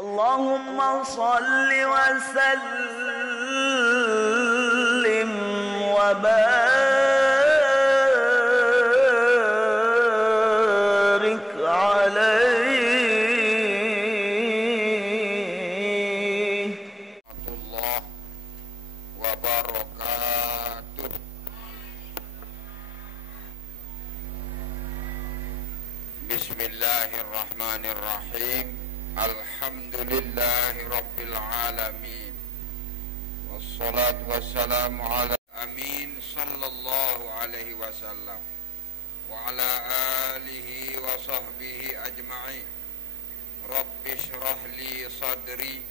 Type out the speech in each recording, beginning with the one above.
اللهم صل وسلم وبارك عليه. Warahmatullahi wabarakatuh. Bismillahirrahmanirrahim. Alhamdulillahi rabbil alamin. Wassalatu wassalamu ala amin sallallahu alaihi wasallam wa ala alihi wa sahbihi ajma'in. Rabbi shrah li sadri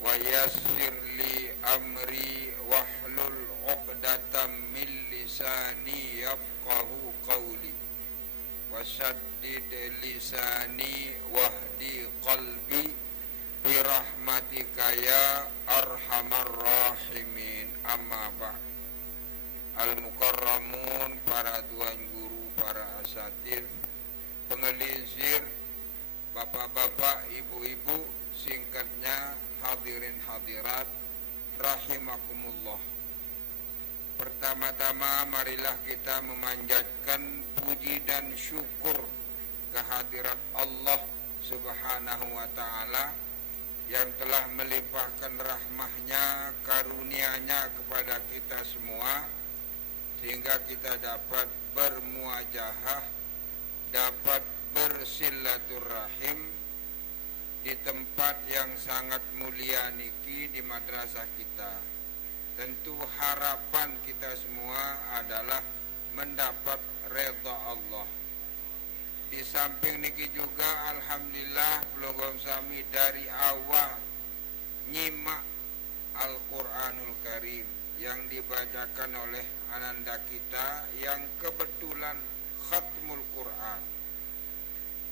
wa yassir li amri wahlul 'uqdatam min lisani yafqahu qawli wasaddid lisani wahdi qalbi birahmatika ya arhamar rahimin. Amma ba'd. Al-mukarramun, para tuan guru, para asatir, pengelisir, bapak-bapak, ibu-ibu, singkatnya hadirin hadirat rahimakumullah. Pertama-tama marilah kita memanjatkan puji dan syukur kehadirat Allah Subhanahu wa ta'ala yang telah melimpahkan rahmahnya, karunia-Nya kepada kita semua, sehingga kita dapat bermuajahah, dapat bersilaturahim di tempat yang sangat mulia niki, di madrasah kita. Tentu harapan kita semua adalah mendapat redha Allah. Di samping niki juga alhamdulillah program sami dari awal nyimak Al-Quranul Karim yang dibacakan oleh ananda kita yang kebetulan khatmul Quran.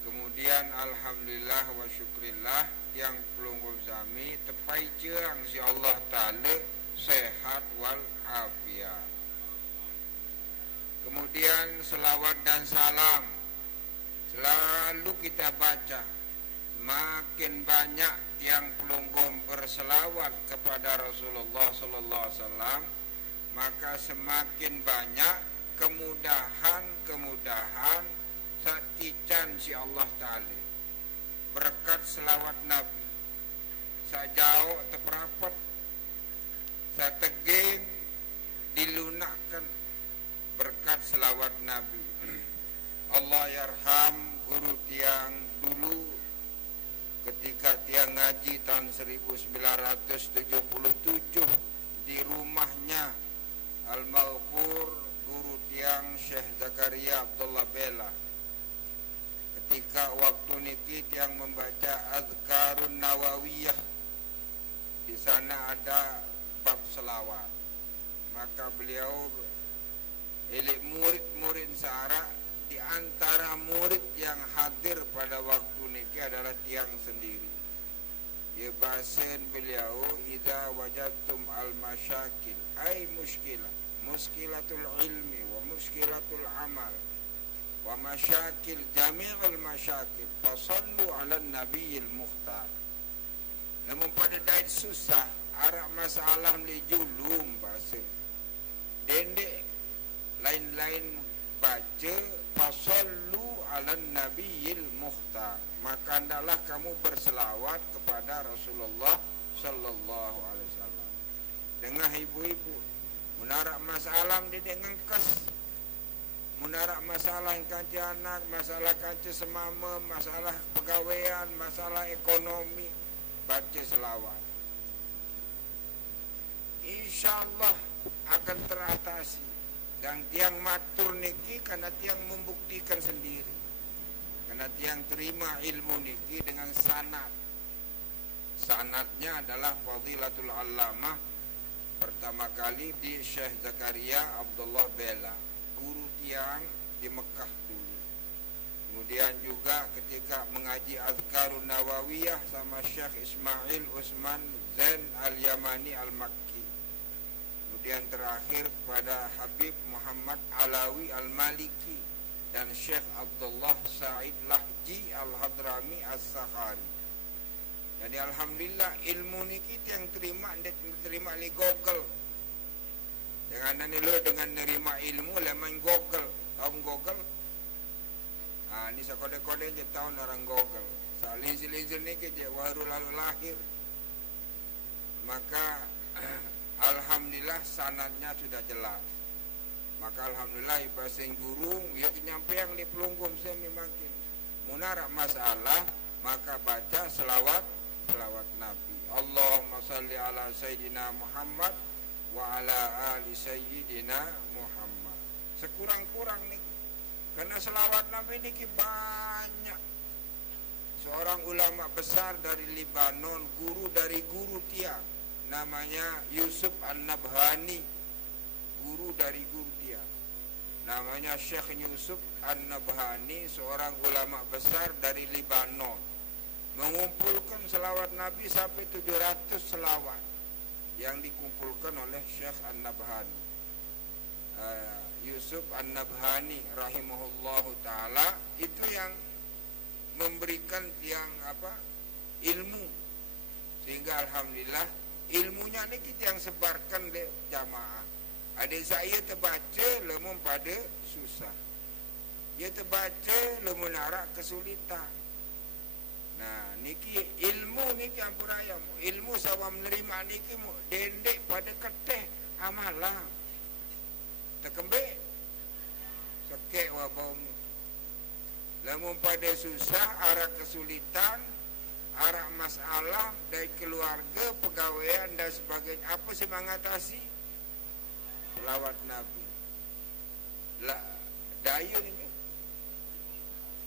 Kemudian alhamdulillah wa syukrillah yang pelunggul sami tepai cerang si Allah Ta'ala sehat wal afiat. Kemudian selawat dan salam selalu kita baca. Makin banyak yang pelunggul berselawat kepada Rasulullah sallallahu alaihi wasallam, maka semakin banyak kemudahan satican si Allah Ta'ala berkat selawat Nabi. Sajauh terperapat, sategeng dilunakkan berkat selawat Nabi. Allah yarham guru tiang dulu ketika tiang ngaji tahun 1977 di rumahnya Al-Maghfur, guru tiang Syekh Zakaria Abdullah Bela. Ketika waktu niki tiang membaca Azkarun Nawawiyah, di sana ada bab selawat, maka beliau elik murid-murid searah. Di antara murid yang hadir pada waktu niki adalah tiang sendiri. Ya bahasan beliau, idza wajadtum al-masyakil ay muskilatul ilmi wa muskilatul amal wa masyakil jami'ul masyakil fasallu ala nabiyil mukhtar. Namun pada dait susah arak masalah li julum bahasa dendek lain-lain baca fasallu ala nabiyil mukhtar, maka hendaklah kamu berselawat kepada Rasulullah sallallahu alaihi wasallam. Dengan ibu-ibu munarak masalah di dengan kes, munarak masalah yang kanci anak, masalah kanci semama, masalah pegawaian, masalah ekonomi, baca selawat, insyaallah akan teratasi. Dan tiang matur niki karena tiang membuktikan sendiri, karena tiang terima ilmu niki dengan sanad. Sanadnya adalah Fadilatul Allamah pertama kali di Syekh Zakaria Abdullah Bela, guru tiang di Mekah dulu. Kemudian juga ketika mengaji Azkarun Nawawiyah sama Syekh Ismail Usman Zain Al-Yamani Al-Makki. Kemudian terakhir kepada Habib Muhammad Alawi Al-Maliki dan Syekh Abdullah Sa'id Lahji Al-Hadrami As-Sakhari. Jadi alhamdulillah ilmu ni kita yang terima li Google. Jangan ni lo dengan nerima ilmu main Google. Tahu Google? Ni sekode-kode je tahu orang Google. Laser ni ke dia baru lalu lahir. Maka alhamdulillah sanadnya sudah jelas. Maka alhamdulillah bahasa guru ya penyampaian di pelungkum saya makin. Munarak masalah maka baca selawat Nabi. Allahumma salli ala Sayyidina Muhammad wa ala ali Sayyidina Muhammad. Sekurang-kurang nih. Karena selawat Nabi ini banyak. Seorang ulama besar dari Libanon, guru dari guru dia, namanya Yusuf An-Nabhani, guru dari guru dia. Namanya Syekh Yusuf An-Nabhani, seorang ulama besar dari Libanon. Mengumpulkan selawat Nabi sampai 700 selawat yang dikumpulkan oleh Syekh An-Nabhani. Yusuf An-Nabhani rahimahullahu ta'ala itu yang memberikan tiang ilmu, sehingga alhamdulillah ilmunya ni kita yang sebarkan di jamaah. Adik saya terbaca lemun pada susah, dia terbaca lemun narak kesulitan. Nah niki ilmu niki ampurayam, ilmu sama menerima niki dendek pada keteh amalah terkembik sekek wabau. Lamun pada susah, arah kesulitan, arah masalah dari keluarga, pegawaian dan sebagainya, apa sih mengatasi? Selawat Nabi. Lah, dayun ini.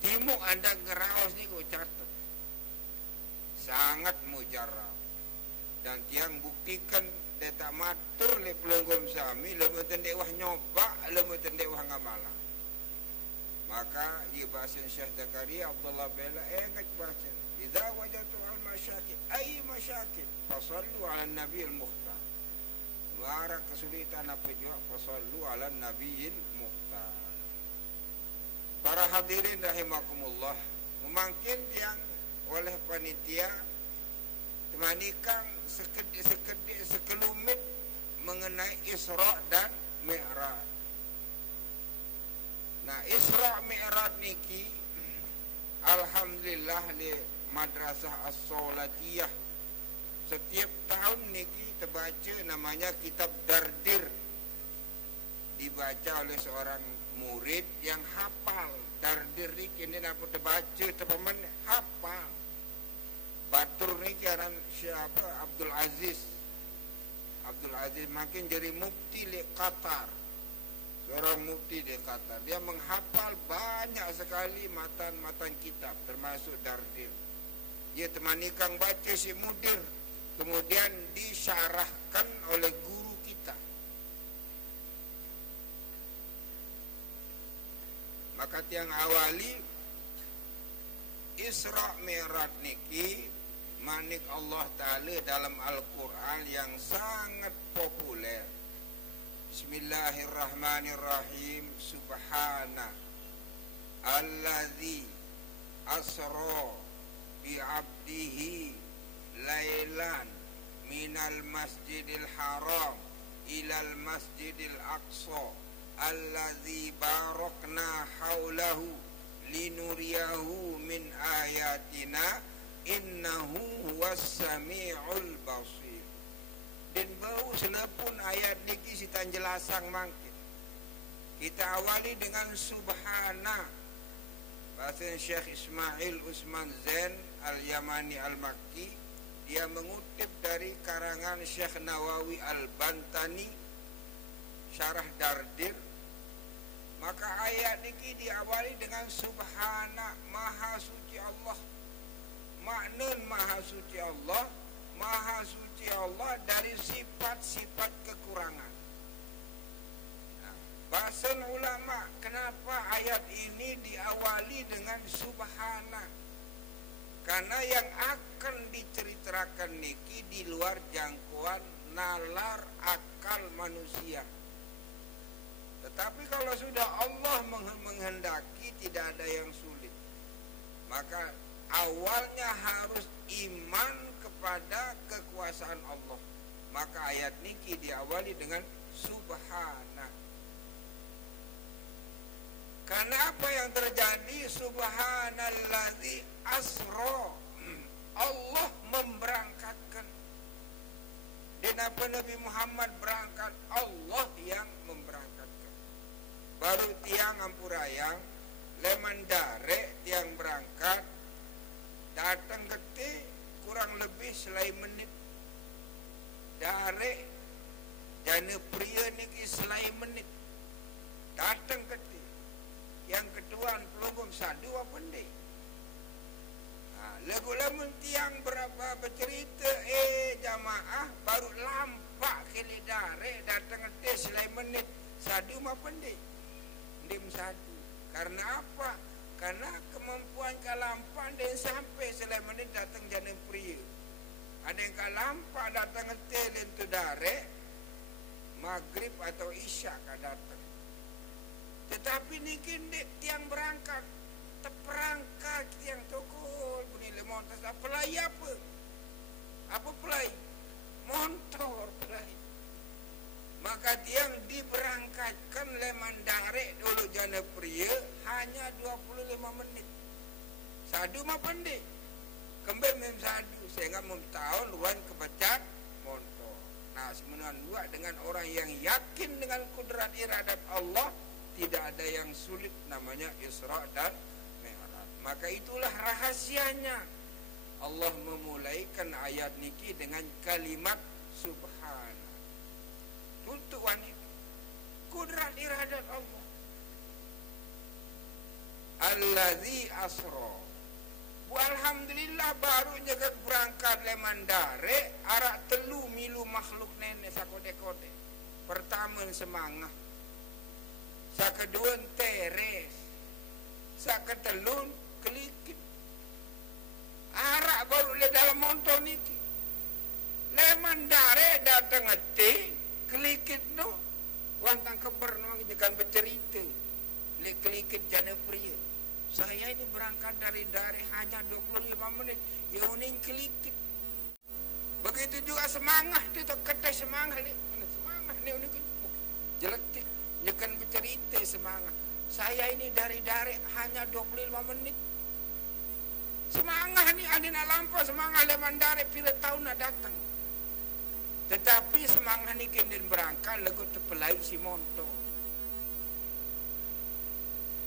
Timuk anda ngeraos ni kau catat. Sangat mujarab. Dan tiang buktikan dia tak matur le pelunggum sami, lemu tendek wah nyoba, lemu tendek wah ngamalah. Maka ia bahasa Syekh Zakaria Abdullah Bela ingat bahasa idza wajatu al masyakil ay masyakil fasallu ala nabi al mukhtar. Wara kesulitan apa juga fasallu ala nabi al mukhtar. Para hadirin rahimakumullah, mungkin yang oleh panitia temanikan sekelumit mengenai Isra dan Mi'raj. Nah, Isra Mi'raj niki alhamdulillah di Madrasah As-Solatiyah setiap tahun niki terbaca namanya kitab Dardir, dibaca oleh seorang murid yang hafal. Dardir niki ini dapat terbaca teman hafal. Batur niki aran siapa? Abdul Aziz makin jadi mufti di Qatar. Seorang mufti di Qatar, dia menghafal banyak sekali matan-matan kitab termasuk Dardir. Dia temanikan baca si mudir, kemudian disyarahkan oleh guru kita. Maka tiang awali Isra Mi'raj niki manik Allah Ta'ala dalam Al-Quran yang sangat populer. Bismillahirrahmanirrahim. Subhana alladzi asra bi'abdihi lailan minal masjidil haram ilal masjidil aqsa alladzi barakna haulahu linuriyahu min ayatina innahu huwas sami'ul basir. Dan bau senapun ayat niki kita jelasang mangkin. Kita awali dengan subhana. Bahasa Syekh Ismail Usman Zain Al-Yamani Al-Makki, dia mengutip dari karangan Syekh Nawawi Al-Bantani Syarah Dardir. Maka ayat niki diawali dengan subhana, maha suci Allah. Makna maha suci Allah, maha suci Allah dari sifat-sifat kekurangan. Nah, bahasan ulama, kenapa ayat ini diawali dengan subhana? Karena yang akan diceritakan niki di luar jangkauan nalar akal manusia. Tetapi kalau sudah Allah menghendaki, tidak ada yang sulit. Maka awalnya harus iman kepada kekuasaan Allah. Maka ayat niki diawali dengan subhana. Karena apa yang terjadi? Subhanallazi asra. Allah memberangkatkan. Dan apa Nabi Muhammad berangkat? Allah yang memberangkatkan. Baru tiang ampurayang lemandare tiang berangkat datang gete kurang lebih selai menit dare jana pria niki selai menit datang gete yang kedua pelubung sadu apa ndek. Lagu lamun tiang berapa bercerita jamaah baru lampak kele dare datang gete selai menit sadu apa ndek ndim sadu. Karena apa? Karena kemampuan kalampan dia sampai selai menit datang jana pria. Ada yang kalampan datang ngetel itu dare maghrib atau isya ka datang. Tetapi nikin tiang berangkat terperangkat tiang tokol bunyi le montas pelai apa? Apa pelai? Motor pelai. Maka tiang diberangkatkan lemandare dulu jana pria hanya 25 menit. Sadu mah pendek. Kembali mem sadu sehingga tahun luan kepecat motor. Nah, semenuan dua dengan orang yang yakin dengan kudrat iradat Allah, tidak ada yang sulit namanya Isra dan Mi'raj. Maka itulah rahasianya. Allah memulaikan ayat niki dengan kalimat subhana. Untuk wanita kudrat iradat Allah. Allazi asra. Alhamdulillah baru jaga berangkat lemandare arak telu milu makhluk nenek sakode-kode. Pertama semangah, sakedua teres, saketelun kelikit. Arak baru le dalam monton iki. Lemandare datang ati kelikit no, wantang keber no jangan bercerita. Le kelikit jana pria. Saya ini berangkat dari hanya 25 menit. Ya uning kelikit. Begitu juga semangat itu ketai semangat ni. Semangat ni uning jeletik. Jangan bercerita semangat. Saya ini dari hanya 25 menit. Semangat ni ada nak lampau semangat leman dari pila tahun nak datang. Tetapi semangat ni kenden berangkat lagu terpelai si monto.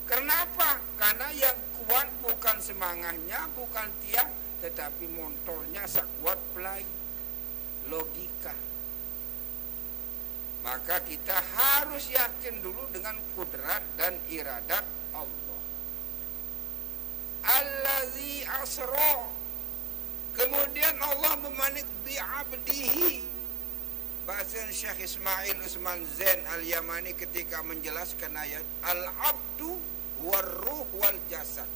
Kenapa? Karena yang kuat bukan semangatnya, bukan tiang, tetapi motornya sekuat pelai. Logika. Maka kita harus yakin dulu dengan kudrat dan iradat Allah. Allazi asra. Kemudian Allah memanik bi'abdihi. Bahasa Syekh Ismail Usman Zain Al-Yamani ketika menjelaskan ayat Al-abdu war-ruh wal-jasad.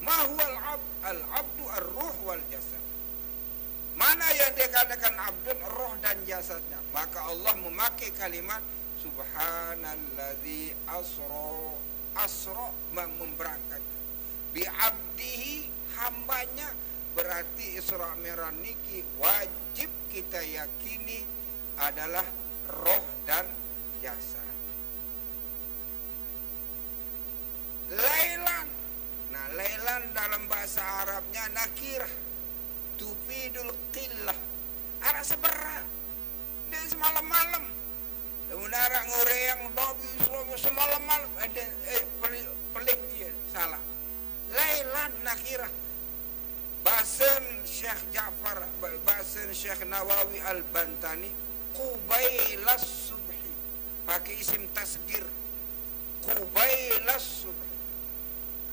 Ma huwa al-abd? Al-abdu ar-ruh wal-jasad. Mana yang dikatakan abdun, roh dan jasadnya? Maka Allah memakai kalimat Subhanalladzi asra. Asra memberangkatkan. Bi'abdihi, hambanya. Berarti Isra Mi'raj niki wajib kita yakini adalah roh dan jasad. Lailan. Nah, lailan dalam bahasa Arabnya nakirah. Tufidul qillah. Arah seberat. Dan semalam-malam. Kemudian ngoreyang dobi semalam-malam. Ada pelik dia. Salah. Lailan nakirah. Bahasan Syekh Ja'far, bahasan Syekh Nawawi Al-Bantani, Qubailas subhi. Pakai isim tasgir. Qubailas subhi.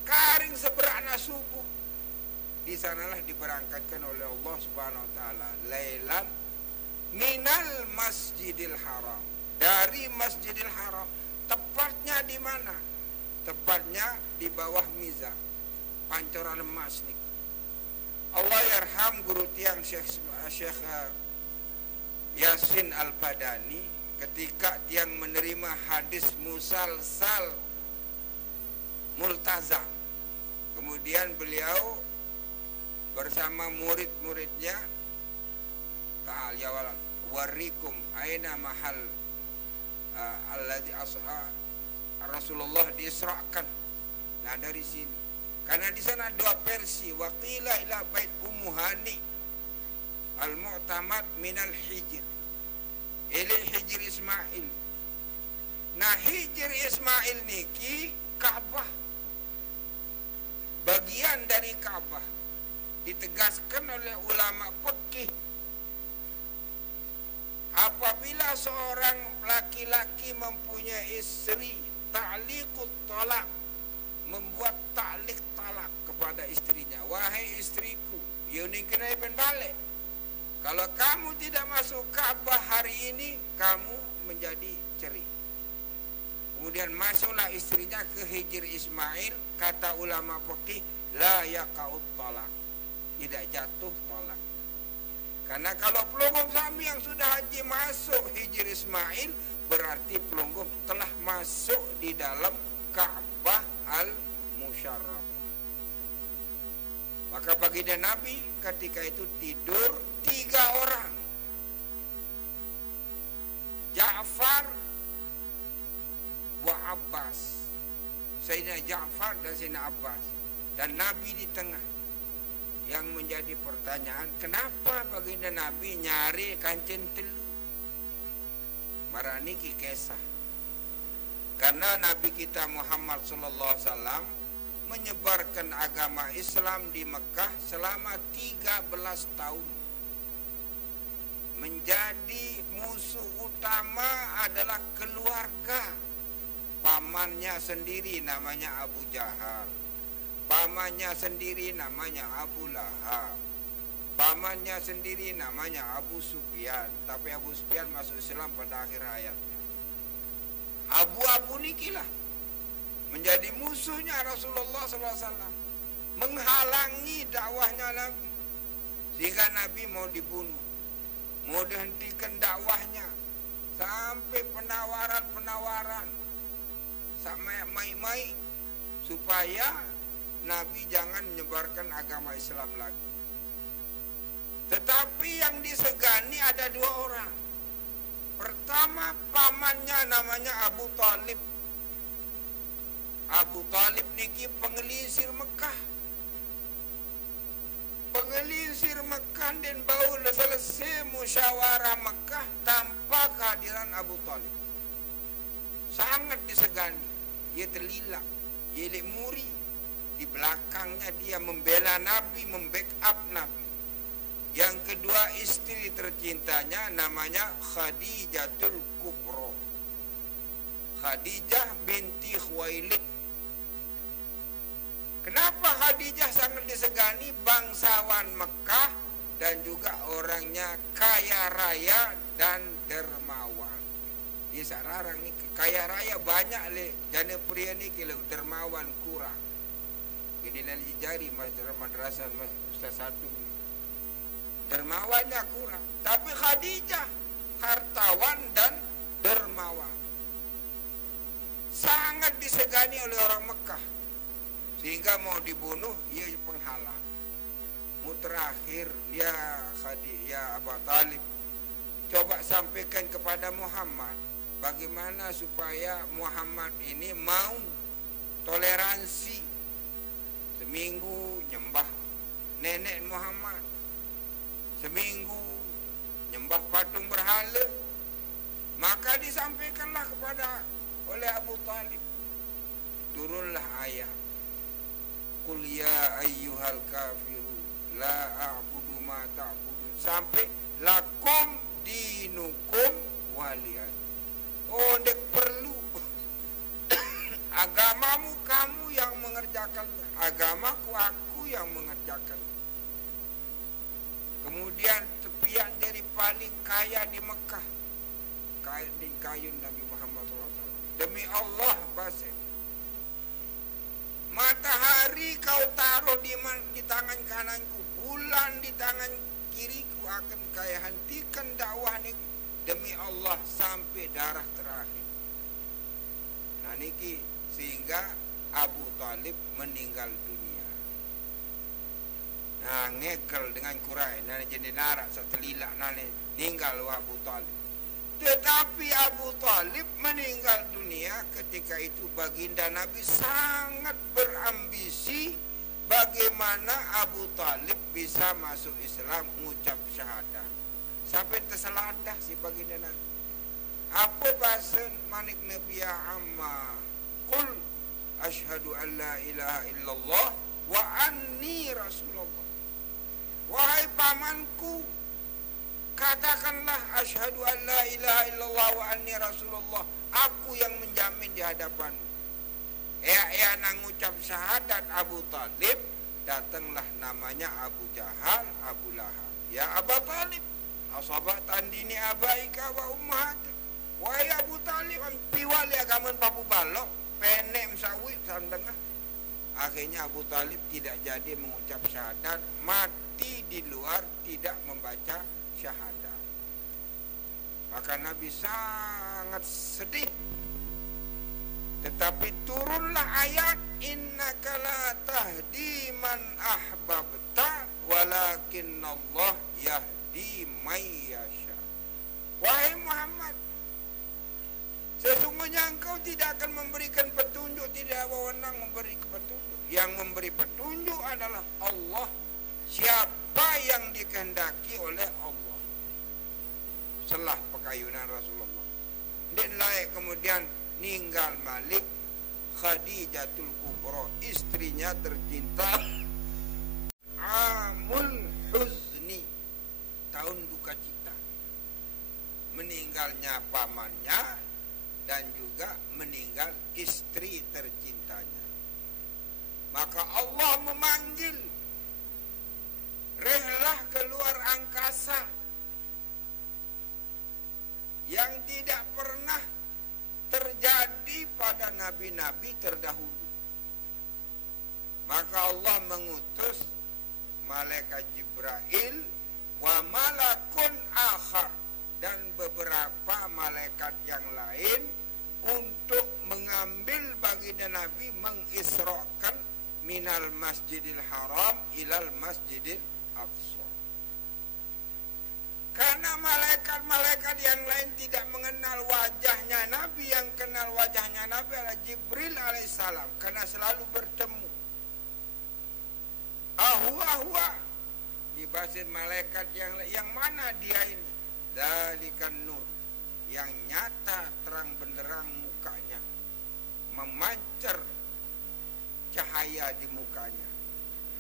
Karing seberakna subuh. Di sanalah diberangkatkan oleh Allah Subhanahu wa taala lailan minal Masjidil Haram. Dari Masjidil Haram. Tepatnya di mana? Tepatnya di bawah mizar. Pancoran emas nih. Allah yarham guru tiang Syekh Yasin Al-Badani ketika tiang menerima hadis musalsal multazam. Kemudian beliau bersama murid-muridnya ta'ala warikum aina mahal alladhi Rasulullah diisrakan. Nah dari sini, karena di sana dua versi, waqila ila bait Ummu Hani al-mu'tamad minal hijr ila hijr Ismail. Nah hijr Ismail niki Ka'bah, bagian dari Ka'bah, ditegaskan oleh ulama fikih. Apabila seorang laki-laki mempunyai istri, ta'liqut talaq, membuat ta'liq talak kepada istrinya, wahai istriku, yuning kena balik. Kalau kamu tidak masuk Ka'bah hari ini, kamu menjadi ceri. Kemudian masuklah istrinya ke hijr Ismail, kata ulama fikih, la yaqa'ut talak, tidak jatuh talak. Karena kalau pelunggum suami yang sudah haji masuk hijr Ismail, berarti pelunggum telah masuk di dalam Ka'bah al-Musyarrafah. Maka baginda Nabi ketika itu tidur 3 orang, Ja'far wa Abbas, Sayyidina Ja'far dan Sayyidina Abbas, dan Nabi di tengah. Yang menjadi pertanyaan, kenapa baginda Nabi nyari kancing telu? Marani ki kisah. Karena Nabi kita Muhammad sallallahu alaihi wasallam menyebarkan agama Islam di Mekah selama 13 tahun. Menjadi musuh utama adalah keluarga. Pamannya sendiri namanya Abu Jahal, pamannya sendiri namanya Abu Lahab, pamannya sendiri namanya Abu Sufyan. Tapi Abu Sufyan masuk Islam pada akhir hayatnya. Abu-abu nikilah menjadi musuhnya Rasulullah SAW, menghalangi dakwahnya Nabi, sehingga Nabi mau dibunuh, mau dihentikan dakwahnya, sampai penawaran sampai mai-mai supaya Nabi jangan menyebarkan agama Islam lagi. Tetapi yang disegani ada 2 orang. Pertama, pamannya namanya Abu Talib. Abu Talib niki pengelisir Mekah. Pengelisir Mekah dan bau selesai musyawarah Mekah tanpa kehadiran Abu Talib. Sangat disegani. Dia terlilak, dia muri. Di belakangnya dia membela Nabi, membackup Nabi. Yang kedua, istri tercintanya namanya Khadijatul Kubra, Khadijah binti Khuwailid. Kenapa Khadijah sangat disegani? Bangsawan Mekah dan juga orangnya kaya raya dan dermawan. Dia sararang ni kaya raya banyak le, jana pria ni kilo dermawan kurang. Ini lagi jari madrasah Ustaz satu. Dermawannya kurang. Tapi Khadijah hartawan dan dermawan. Sangat disegani oleh orang Mekah. Sehingga mau dibunuh, ia penghalang. Terakhir, ya Abu Talib, coba sampaikan kepada Muhammad, bagaimana supaya Muhammad ini mau toleransi. Seminggu nyembah nenek Muhammad, seminggu nyembah patung berhala. Maka disampaikanlah kepada oleh Abu Talib, turunlah ayat, Qul ya ayyuhal kafiru la a'budu ma ta'budun, sampai lakum dinukum waliyan. Oh, dek perlu agamamu kamu yang mengerjakannya, agamaku aku yang mengerjakannya. Kemudian tepian dari paling kaya di Mekah, kain Nabi Muhammad SAW. Demi Allah, Basir, matahari kau taruh di tangan kananku, bulan di tangan kiriku, akan kaya hentikan dakwah ini demi Allah sampai darah terakhir. Nah niki sehingga Abu Talib meninggal dunia. Nah, ngegel dengan kurai, nane jadi narak setelilak nane ninggal Abu Talib. Tetapi Abu Talib meninggal dunia ketika itu baginda Nabi sangat berambisi bagaimana Abu Talib bisa masuk Islam, mengucap syahadah. Sampai terseladah si baginda Nabi. Apa bahasa manik Nabi ya amma? Qul asyhadu an la ilaha illallah wa anni rasulullah. Wahai pamanku, katakanlah asyhadu an la ilaha illallah wa anni rasulullah. Aku yang menjamin di hadapanmu. Ya ngucap syahadat Abu Talib, datanglah namanya Abu Jahal, Abu Lahab. Ya Abu Talib, asabat tandini abaika wa ummahatik. Wahai Abu Talib, piwal ya kaman papu balok, penek msawit sandengah. Akhirnya Abu Talib tidak jadi mengucap syahadat, mati di luar tidak membaca syahadat. Maka Nabi sangat sedih. Tetapi turunlah ayat innaka la tahdi man ahbabta walakinnallah yahdi may yasha. Wahai Muhammad, sesungguhnya engkau tidak akan memberikan petunjuk, tidak wewenang memberi petunjuk. Yang memberi petunjuk adalah Allah. Siapa yang dikehendaki oleh Allah. Selah pekayunan Rasulullah. Dan layak kemudian ninggal Malik Khadijatul Kubra, istrinya tercinta, Amul Huzni, tahun duka cita. Meninggalnya pamannya dan juga meninggal istri tercintanya. Maka Allah memanggil, rehlah keluar angkasa yang tidak pernah terjadi pada nabi-nabi terdahulu. Maka Allah mengutus malaikat Jibril wa malakun akhar dan beberapa malaikat yang lain untuk mengambil baginda Nabi, mengisrakan minal masjidil haram ilal masjidil aqsa. Karena malaikat-malaikat yang lain tidak mengenal wajahnya Nabi, yang kenal wajahnya Nabi adalah Jibril alaihissalam, karena selalu bertemu. Ahwa dibahasin malaikat yang mana dia ini? Dzalikan nur, yang nyata terang benderang mukanya, memancar cahaya di mukanya.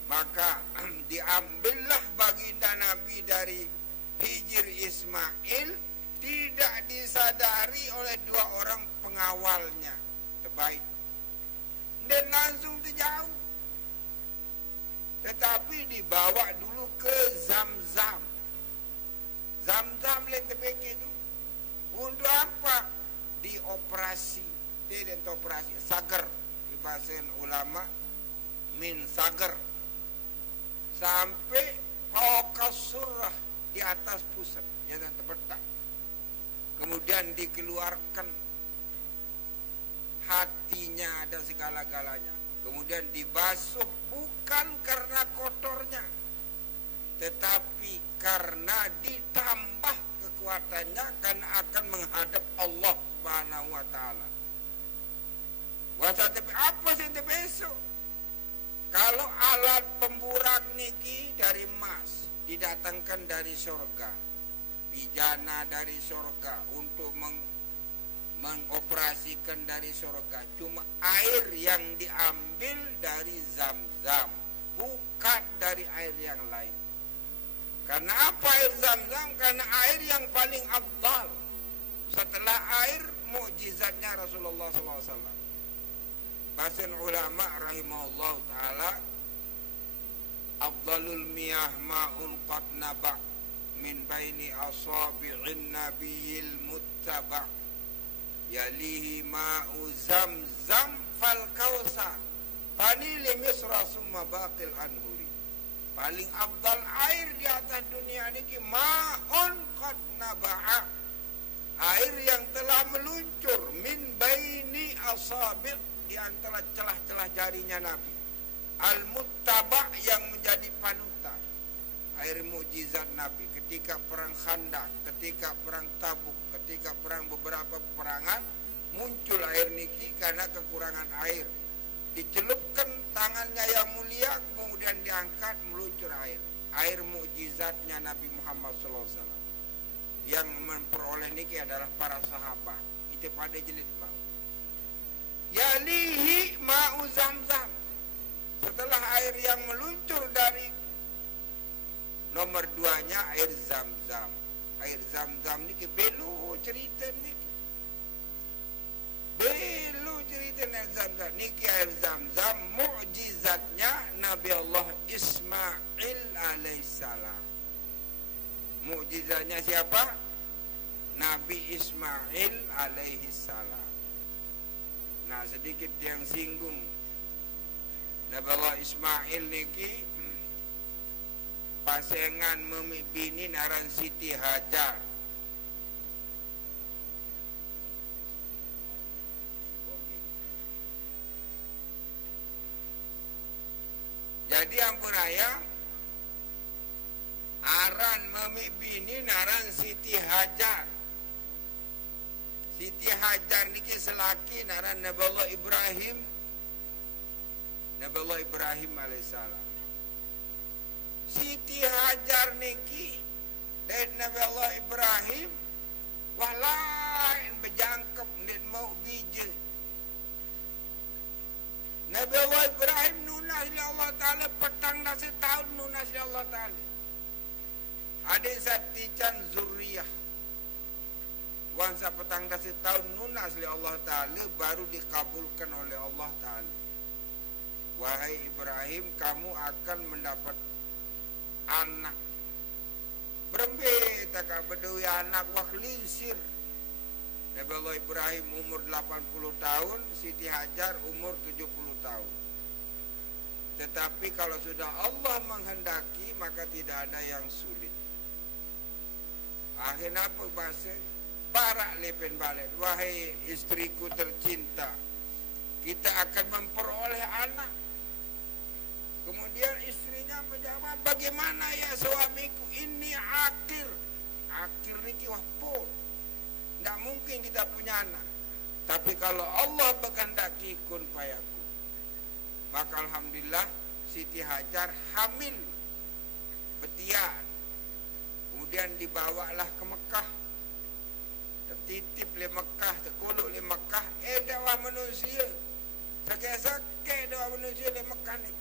Maka diambillah baginda Nabi dari hijir Ismail, tidak disadari oleh dua orang pengawalnya terbaik, dan langsung terjauh. Tetapi dibawa dulu ke Zamzam. Zamzam yang terbaik itu untuk apa? Dioperasi, tidak operasi sagar, dibahasin ulama min sagar, sampai fauqas surah, di atas pusat yang terpetak. Kemudian dikeluarkan hatinya dan segala-galanya. Kemudian dibasuh bukan karena kotornya, tetapi karena ditambah kekuatannya, karena akan menghadap Allah Subhanahu wa taala. Apa sih besok? Kalau alat pemburak niki dari emas didatangkan dari surga, bijana dari surga untuk mengoperasikan dari surga, cuma air yang diambil dari Zamzam, bukan dari air yang lain. Karena apa air Zamzam? Karena air yang paling afdal setelah air mukjizatnya Rasulullah SAW. Bahasan ulama rahimahullah ta'ala, afdalul miyah ma'un qad naba' min baini asabi'in nabiyil muttaba' yalihi ma'u zamzam fal kausar fani limisra summa baqil anhuri. Paling afdal air di atas dunia ini ma'un qad naba'a, air yang telah meluncur min baini asabi', di antara celah-celah jarinya Nabi. al-muttaba' yang menjadi panutan. Air mukjizat Nabi ketika perang Khandaq, ketika perang Tabuk, ketika perang beberapa peperangan, muncul air niki karena kekurangan air. Dicelupkan tangannya yang mulia, kemudian diangkat, meluncur air. Air mukjizatnya Nabi Muhammad SAW. Yang memperoleh niki adalah para sahabat. Itu pada jilid mau. Yalihi ma'u Zamzam. Setelah air yang meluncur dari nomor 2-nya air Zam-Zam. Air Zam-Zam niki belu cerita niki. Belu cerita air Zam-Zam. Niki air Zam-Zam mukjizatnya Nabi Allah Ismail alaihissalam. Mukjizatnya siapa? Nabi Ismail alaihissalam. Nah, sedikit yang singgung. Nabi Allah Ismail niki pasangan memi bini naran Siti Hajar. Jadi ampun ayah, aran memi bini naran Siti Hajar. Siti Hajar niki selaki naran Nabi Allah Ibrahim. Nabi Allah Ibrahim alaihissalam. Siti Hajar niki dan Nabi Allah Ibrahim walain berjangkep dan mau biji. Nabi Allah Ibrahim nunas li Allah Ta'ala petang dah setahun nunas li Allah Ta'ala. Adik satican zuriyah. Wangsa petang dah setahun nunas li Allah Ta'ala baru dikabulkan oleh Allah Ta'ala. Wahai Ibrahim, kamu akan mendapat anak. Berembe takak berdui anak waklinsir. Nabi Allah Ibrahim umur 80 tahun, Siti Hajar umur 70 tahun. Tetapi kalau sudah Allah menghendaki, maka tidak ada yang sulit. Akhirnya apa bahasa? Barak lepen balik. Wahai istriku tercinta, kita akan memperoleh anak. Kemudian istrinya menjawab, bagaimana ya suamiku, ini akhir. Akhir niki wahpo. Tidak mungkin kita punya anak. Tapi kalau Allah berkehendaki kun fayakun. Maka alhamdulillah Siti Hajar hamil betia. Kemudian dibawalah ke Mekah. Tertitip di Mekah, terkuluk di Mekah. Dakwah manusia. Sakit-sakit dakwah manusia di Mekah ni.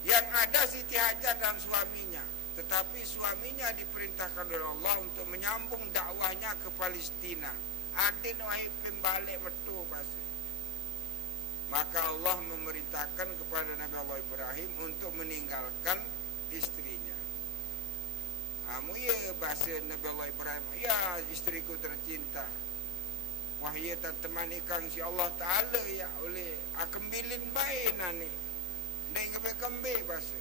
Yang ada Siti Hajar dan suaminya. Tetapi suaminya diperintahkan oleh Allah untuk menyambung dakwahnya ke Palestina. Adin wahai pembalik metu bahasa. Maka Allah memerintahkan kepada Nabi Allah Ibrahim untuk meninggalkan istrinya. Amu ya bahasa Nabi Allah Ibrahim, ya istriku tercinta. Wahai teman ikang si Allah Ta'ala ya oleh akembilin baik nani. Dengan kembe bahasa.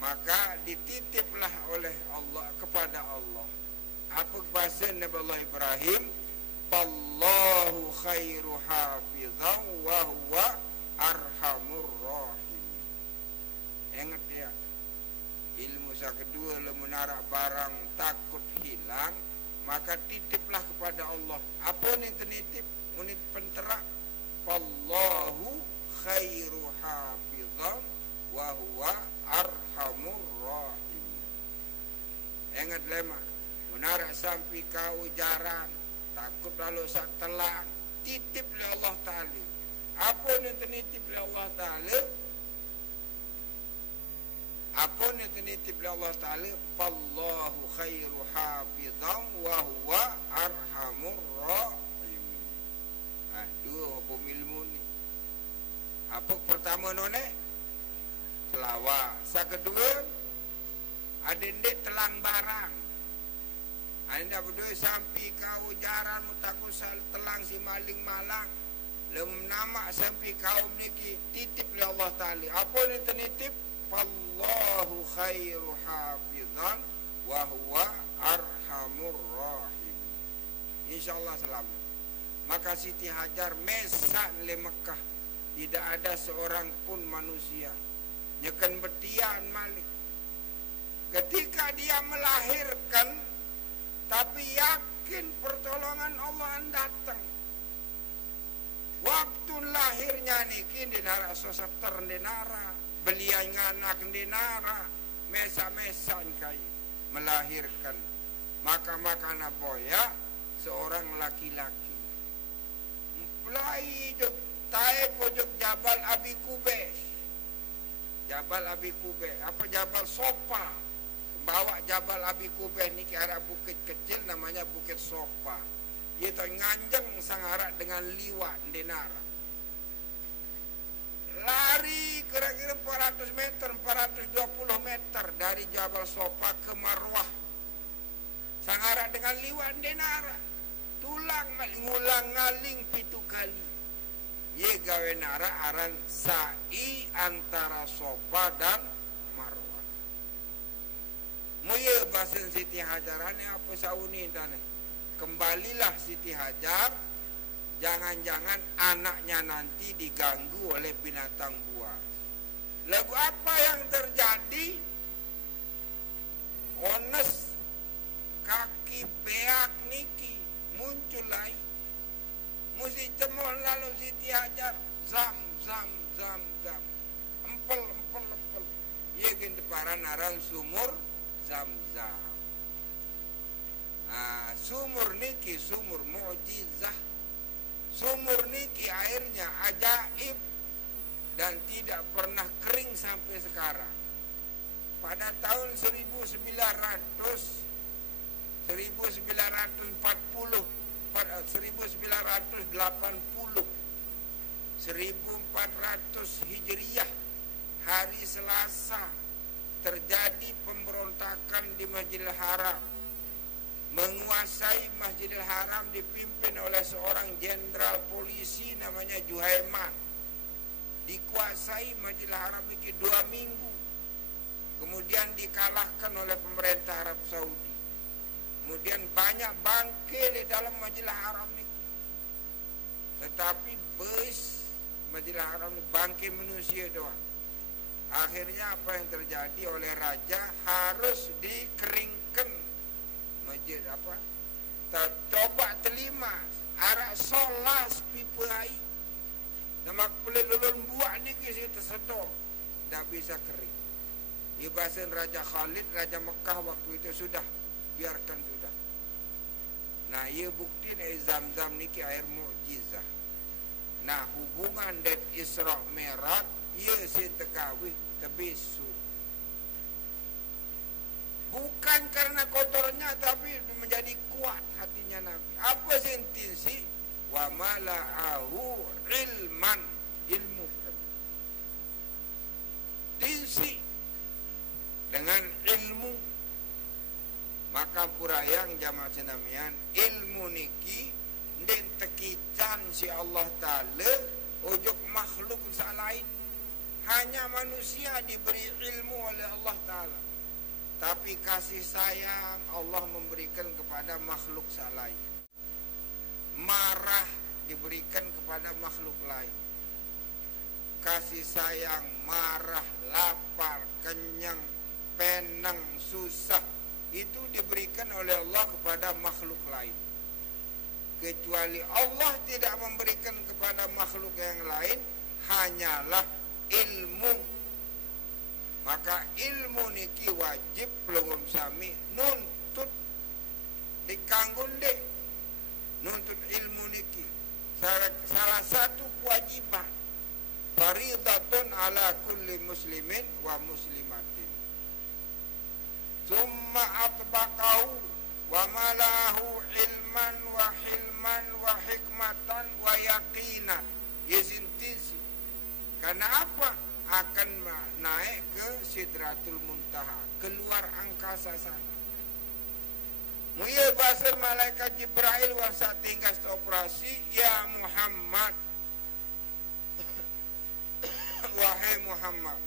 Maka dititiplah oleh Allah kepada Allah. Apa bahasa Nabi Allah Ibrahim? Allahu khairu hafizan wa huwa arhamur rahim. Ingat ya, ilmu sa kedua lemu narak barang takut hilang, maka titiplah kepada Allah. Apa ni tenitip? Unit penterak. Allahu khairu hafizan wa huwa arhamur rahim. Ingat lema, menarak sampai kau jaran, takut lalu sak telang, titip oleh Allah Ta'ala. Apa yang titip oleh Allah Ta'ala? Apa yang titip oleh Allah Ta'ala? Fallahu khairu hafizan wa huwa arhamur rahim. Dua apa ilmu ni? Apa pertama none? Selawat. Sa kedua, ada ndik telang barang. Anda berdua sampai kau jaran mutaku sal telang si maling malang. Lem nama sampai kau niki titip oleh Allah Ta'ala. Apa ni tenitip? Fallahu khairu hafizan wa huwa arhamur rahim. InsyaAllah selamat. Maka Siti Hajar mesak le Mekah. Tidak ada seorang pun manusia nyekan betian malik. Ketika dia melahirkan, tapi yakin pertolongan Allah datang. Waktu lahirnya niki dinara sosap terdenara, beliau nganak dinara, mesa-mesan kai melahirkan. Maka boya seorang laki-laki. Mulai tai pojok Jabal Abi Kubes. Jabal Abi Kubes, apa Jabal Sopa. Bawa Jabal Abi Kubes ni ke arah bukit kecil namanya Bukit Sopa. Dia tu nganjeng sangarak dengan liwat denara. Lari kira-kira 400 meter, 420 meter dari Jabal Sopa ke Marwah. Sangarak dengan liwat denara. Tulang ngulang ngaling pitu kali. Ye gawe nara aran sa'i antara Sofa dan Marwah. Muye basen Siti Hajar ane apa sauni tane. Kembalilah Siti Hajar, jangan-jangan anaknya nanti diganggu oleh binatang buas. Lagu apa yang terjadi? Ones kaki beak niki muncul lagi. Musi cemol lalu Siti Hajar zam. Empel. Ia kini para naran sumur Zam-Zam. Sumur niki sumur mukjizah. Sumur niki airnya ajaib dan tidak pernah kering sampai sekarang. Pada tahun 1400 Hijriah, hari Selasa, terjadi pemberontakan di Masjidil Haram. Menguasai Masjidil Haram dipimpin oleh seorang jenderal polisi namanya Juhaiman. Dikuasai Masjidil Haram ini 2 minggu. Kemudian dikalahkan oleh pemerintah Arab Saudi. Kemudian banyak bangkai di dalam Masjidil Haram ini. Tetapi bus Masjidil Haram ini bangkai manusia doang. Akhirnya apa yang terjadi oleh raja harus dikeringkan masjid apa? Coba terima arak solas pipai. Nama kulit lulun buah ni kisah tersedot. Tak bisa kering. Ibasan Raja Khalid, Raja Mekah waktu itu sudah biarkan sudah. Nah, ia bukti air Zam-Zam niki air mukjizah. Nah, hubungan dan Isra Mi'raj ia sintekawih tebisu. Bukan karena kotornya, tapi menjadi kuat hatinya Nabi. Apa sentisi? Wa mala'ahu ilman, ilmu. Dinsi dengan ilmu. Maka purayang jamaah senamian ilmu niki den tekican si Allah Ta'ala ujug makhluk salain. Hanya manusia diberi ilmu oleh Allah Ta'ala, tapi kasih sayang Allah memberikan kepada makhluk salain. Marah diberikan kepada makhluk lain. Kasih sayang, marah, lapar, kenyang, penang, susah, itu diberikan oleh Allah kepada makhluk lain. Kecuali Allah tidak memberikan kepada makhluk yang lain, hanyalah ilmu. Maka ilmu niki wajib pelungum sami nuntut dikanggun dek. Nuntut ilmu niki salah satu kewajiban, faridatun ala kulli muslimin wa muslimatin. Summa atbaqahu wa malahu ilman wa hilman wa hikmatan wa yaqinan. Yasintisi. Karena apa? Akan naik ke Sidratul Muntaha, keluar angkasa sana. Muya basar malaikat Jibril wasa tinggal operasi, ya Muhammad. Wahai Muhammad,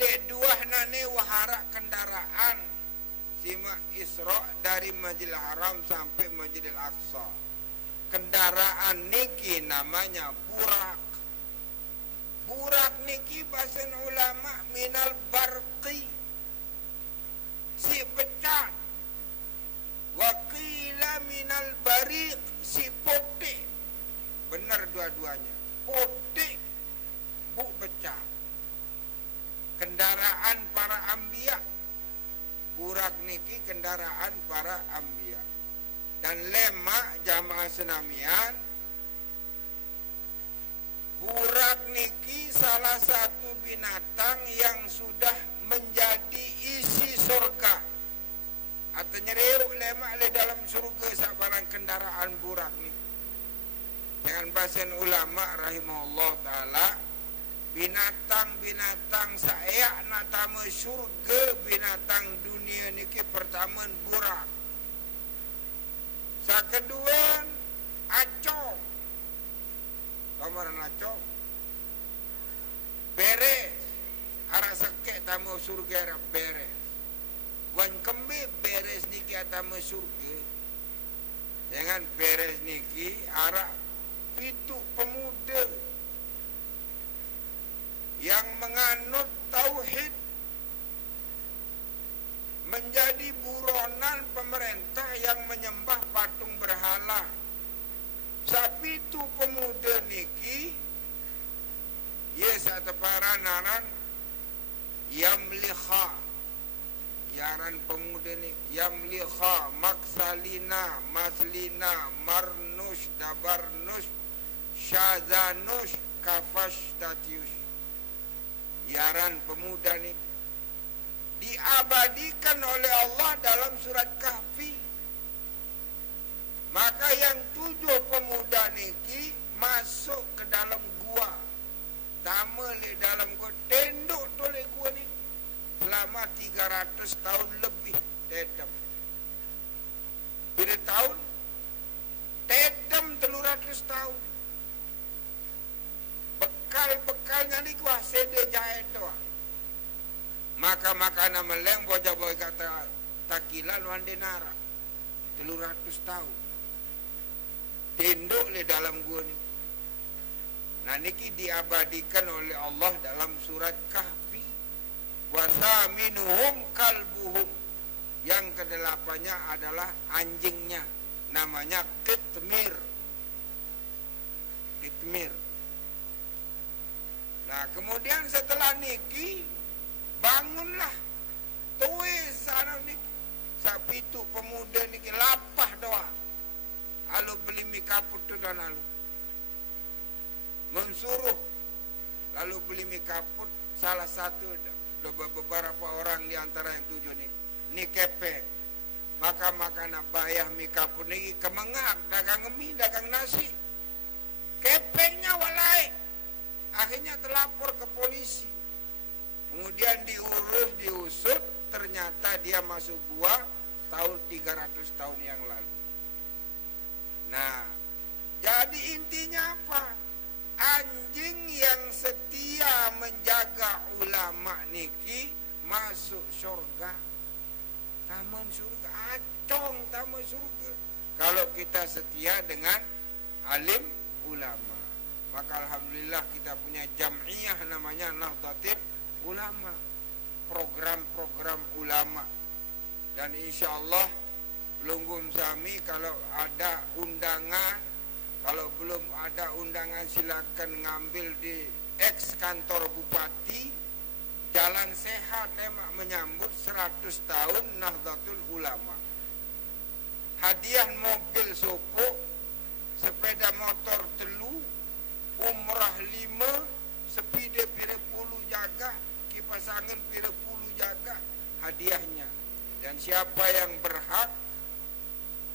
le dua nane wahara kendaraan sima Isra dari Masjidil Haram sampai Masjidil Aqsa. Kendaraan niki namanya burak. Burak niki bahasan ulama minal barqi, si becat. Wa qila minal bariq, si potik. Benar dua-duanya. Potik, bu becat. Kendaraan para anbiya. Burak niki kendaraan para anbiya. Dan lemak jamaah senamian, burak niki salah satu binatang yang sudah menjadi isi surga. Atau nyeriuk lemak le dalam surga sabarang kendaraan burak ni. Dengan bahasan ulama rahimahullah ta'ala, binatang-binatang saya nak tamu surga, binatang dunia niki pertama burak. Kedua acong. Kamaran acong beres, arak sekek tamu surga arak beres. Wan kembe beres niki tamu surga. Jangan beres niki arak pitu pemuda yang menganut tauhid, menjadi buronan pemerintah yang menyembah patung berhala. Sapi itu pemuda niki, yes atau para naran yamliha, yaran pemuda ni yamliha, maksalina, maslina, marnush, dabarnush, syazanush, kafashtatius. Yaran pemuda ni diabadikan oleh Allah dalam surat Kahfi. Maka yang 7 pemuda niki masuk ke dalam gua. Tama le dalam gua, tenduk tu le gua ni selama 300 tahun lebih. Tedam. Bila tahun? Tedam 300 tahun. Bekal-bekalnya ni gua sede jahit doa. Maka makanan meleng bocah boy kata takilan wandenara 300 tahun. Tenduk le dalam gua ni. Nah niki diabadikan oleh Allah dalam surat Kahfi. Wasaminuhum kalbuhum. Yang ke-8-nya adalah anjingnya. Namanya Qitmir. Qitmir. Nah kemudian setelah niki bangunlah tuis sana niki. Sapi itu pemuda niki lapah doa. Lalu beli mie kaput tu dan lalu mensuruh, lalu beli mie kaput. Salah satu beberapa orang di antara yang 7 ni kepeng. Maka makan bayah mie kaput ni kemengak, dagang mie, dagang nasi. Kepengnya walai. Akhirnya terlapor ke polisi. Kemudian diusut, ternyata dia masuk gua tahun 300 tahun yang lalu. Nah, jadi intinya apa? Anjing yang setia menjaga ulama niki masuk surga. Taman surga, acong taman surga. Kalau kita setia dengan alim ulama. Maka alhamdulillah kita punya jam'iyah namanya Nahdlatul Ulama. Program-program ulama. Dan insyaallah Lunggum Sami kalau ada undangan, kalau belum ada undangan silakan ngambil di ex kantor bupati. Jalan Sehat Lemak menyambut 100 tahun Nahdlatul Ulama. Hadiah mobil Sopo, sepeda motor telu, umrah 5, sepide pira puluh jaga, kipas angin pira puluh jaga hadiahnya. Dan siapa yang berhak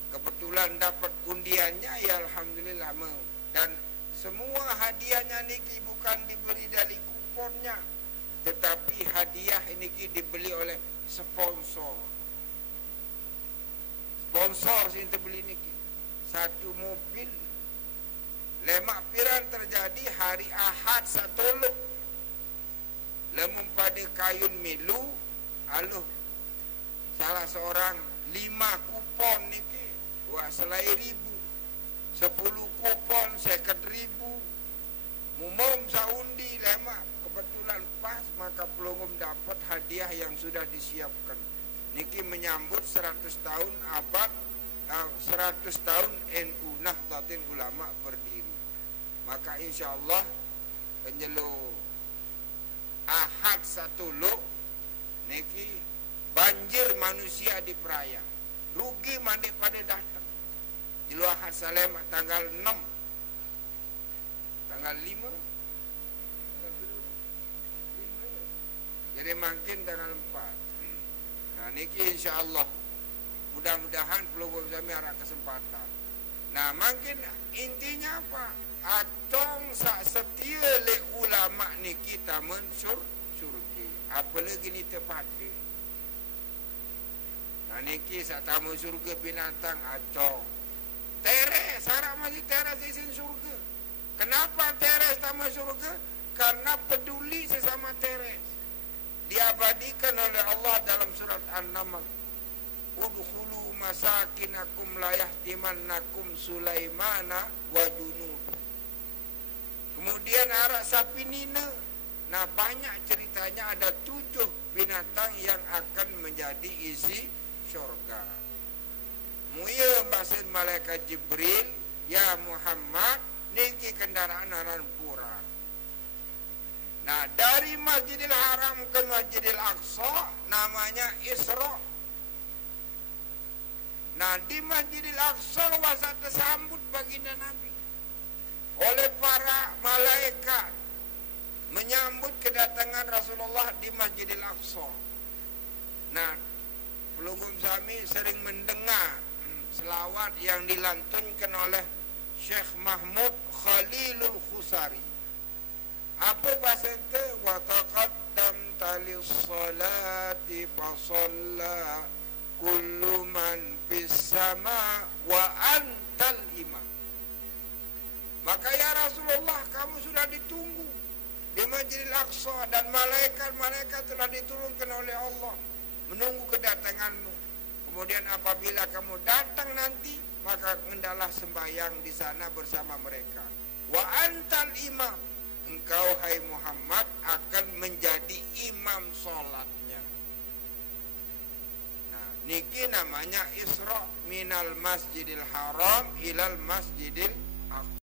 kebetulan dapat undiannya, ya alhamdulillah mau. Dan semua hadiahnya niki bukan dibeli dari kuponnya, tetapi hadiah niki dibeli oleh sponsor. Sponsor sing beli niki 1 mobil. Lemak piran terjadi hari Ahad satoluk. Lemun pada kayun milu, aluh salah seorang 5 kupon niki. Wah, selai 1,000, 10 kupon 50,000, Mumum saundi lema kebetulan pas, maka pelungum dapat hadiah yang sudah disiapkan. Niki menyambut 100 tahun abad 100 tahun NU Nahdlatul Ulama berdiri. Maka insyaallah penyelu Ahad 1 niki banjir manusia di peraya. Rugi mandi pada datang. Di Ahad Salem tanggal 6, tanggal 5, jadi makin tanggal 4. Nah niki insyaallah mudah-mudahan pelungum sami ada kesempatan. Nah makin intinya apa? Atong sak setia le ulama niki tamun surga. Apalagi ni tepati. Nah niki sak tamu surga binatang atong. Teres, harap masih teres isin surga. Kenapa teres tamu surga? Karena peduli sesama teres. Diabadikan oleh Allah dalam surat An-Naml. Udkhulu masakinakum la yahtimannakum Sulaimana wa junud. Kemudian arak sapi nina. Nah banyak ceritanya, ada 7 binatang yang akan menjadi isi syurga. Muya basin malaikat Jibril, ya Muhammad, niki kendaraan aran pura. Nah dari Masjidil Haram ke Masjidil Aqsa namanya Isra. Nah di Masjidil Aqsa wasa tersambut baginda Nabi oleh para malaikat menyambut kedatangan Rasulullah di Masjidil Aqsa. Nah pelungum sami sering mendengar selawat yang dilantunkan oleh Syekh Mahmud Khalilul Khusari. Apa bahasa itu? Wa taqaddamta lis-salati fa shalla kullu man fis sama wa antal imam. Maka ya Rasulullah, kamu sudah ditunggu di Masjidil Aqsa dan malaikat-malaikat telah diturunkan oleh Allah menunggu kedatanganmu. Kemudian apabila kamu datang nanti, maka hendaklah sembahyang di sana bersama mereka. Wa antal imam, engkau hai Muhammad akan menjadi imam salatnya. Nah, niki namanya Isra minal Masjidil Haram ilal Masjidil Aqsa.